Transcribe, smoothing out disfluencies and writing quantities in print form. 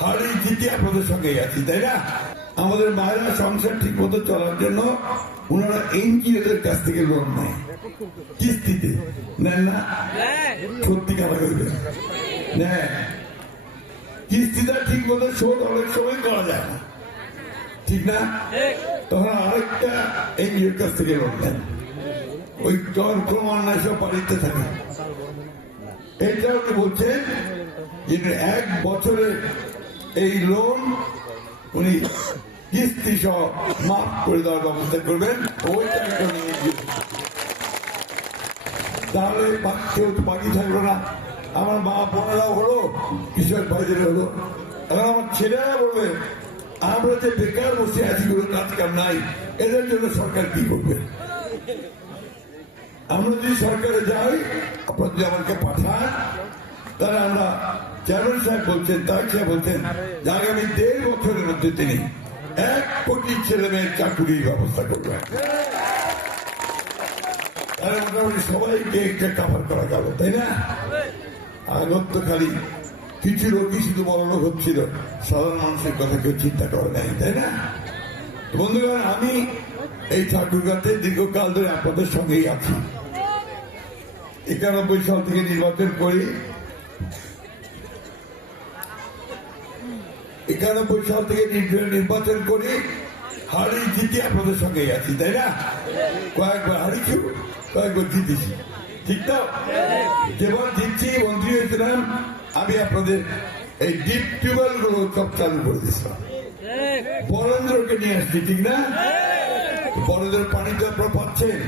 হারি জিতে আপনাদের সঙ্গেই আছি, তাই না? আমাদের মায়েরা সংসার ঠিক মতো চলার জন্য ওনারা এনজিওদের কাছ থেকে লোন নেয়, কিস্তিতে নেন না? সত্যি কথা বলবেন, নেয়। কিস্তিটা ঠিক মতো শোধ অনেক সময় করা যায় না, ঠিক না? তখন আরেকটা এনজিওর কাছ থেকে লোন নেন, ওই জন ক্রমান্বয়ে সব বাড়িতে থাকে। এটাও কি বলছেন যে 1 বছরের এই লোন উনি কিস্তি সহ মাফ করে দেওয়ার ব্যবস্থা করবেন, ওই টাকাটা নিয়ে গিয়ে তাহলে কেউ তো বাকি থাকলো না। আমার মা বোনেরাও হলো, কৃষক ভাইদের হলো, এখন আমার ছেলেরা বলবে আমরা যে বেকার বসে আছি, কোনো কাজ কাম নাই, এদের জন্য সরকার কি করবে? আমরা যদি সরকারে যাই, আপনারা যদি আমাকে পাঠান, তাহলে আমরা চেয়ারম্যান সাহেব বলছেন, তার সাহেব বলছেন যে আগামী 1.5 বছরের মধ্যে তিনি 1 কোটি ছেলে মেয়ের চাকরির ব্যবস্থা করবেন। তাহলে মোটামুটি সবাইকে একটা কাভার করা গেল, তাই না? আগত তো খালি কিছু লোকই শুধু বড় লোক হচ্ছিল, সাধারণ মানুষের কথা কেউ চিন্তা করে নাই, তাই না? বন্ধুগণ, আমি এই ঠাকুরগাঁতে দীর্ঘকাল ধরে আপনাদের সঙ্গেই আছি। 91 সাল থেকে নির্বাচন করি, 91 সাল থেকে নির্বাচন করি, হারি জিতে আপনাদের সঙ্গেই আছি, তাই না? কয়েকবার হারিয়েছি, কয়েকবার জিতেছি, ঠিক তো? যেবার জিতছি, মন্ত্রী হয়েছিলাম, আমি আপনাদের এই ডিপ টিউবওয়েল গুলো সব চালু করে দিয়েছিলাম, বরেন্দ্রকে নিয়ে আসছি, ঠিক না? বড়দের পানি তো আপনারা পাচ্ছেন।